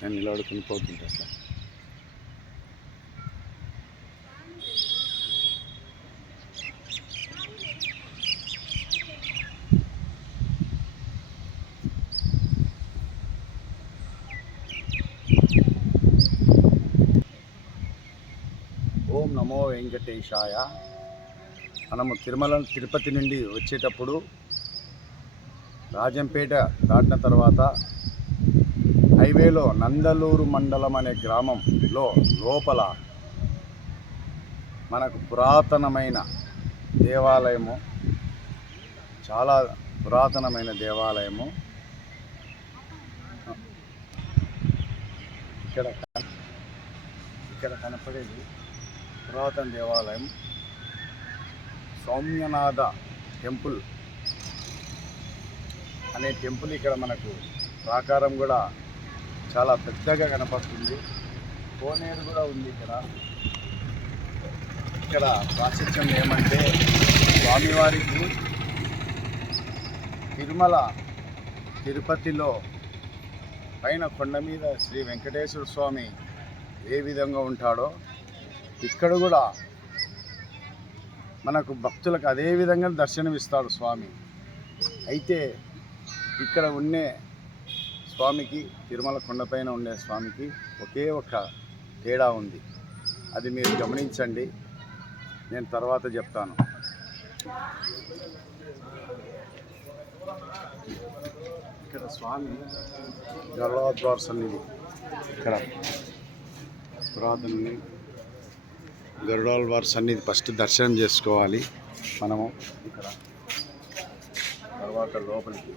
నేను నిలబడుకుని పోతుంటా అట్లా. ఓం నమో వెంకటేశాయ. మనము తిరుపతి నుండి వచ్చేటప్పుడు రాజంపేట దాటిన తర్వాత హైవేలో నందలూరు మండలం అనే గ్రామంలో లోపల మనకు పురాతనమైన దేవాలయము, చాలా పురాతనమైన దేవాలయము. ఇక్కడ కనపడేది పురాతన దేవాలయం సౌమ్యనాథ టెంపుల్ అనే టెంపుల్. ఇక్కడ మనకు ప్రాకారం కూడా చాలా పెద్దగా కనపడుతుంది. కోనేరు కూడా ఉంది ఇక్కడ. ఇక్కడ ప్రాశస్త్యం ఏమంటే స్వామివారికి తిరుపతిలో పైన కొండ మీద శ్రీ వెంకటేశ్వర స్వామి ఏ విధంగా ఉంటాడో ఇక్కడ కూడా మనకు భక్తులకు అదే విధంగా దర్శనమిస్తాడు స్వామి. అయితే ఇక్కడ ఉండే స్వామికి, తిరుమల కొండపైన ఉండే స్వామికి ఒకే ఒక తేడా ఉంది. అది మీరు గమనించండి, నేను తర్వాత చెప్తాను. ఇక్కడ స్వామి గరుడాద్వార సన్నిధి, ఇక్కడ పురాతన గరుడాల్వార్ సన్నిధి ఫస్ట్ దర్శనం చేసుకోవాలి మనము. ఇక్కడ తర్వాత లోపలికి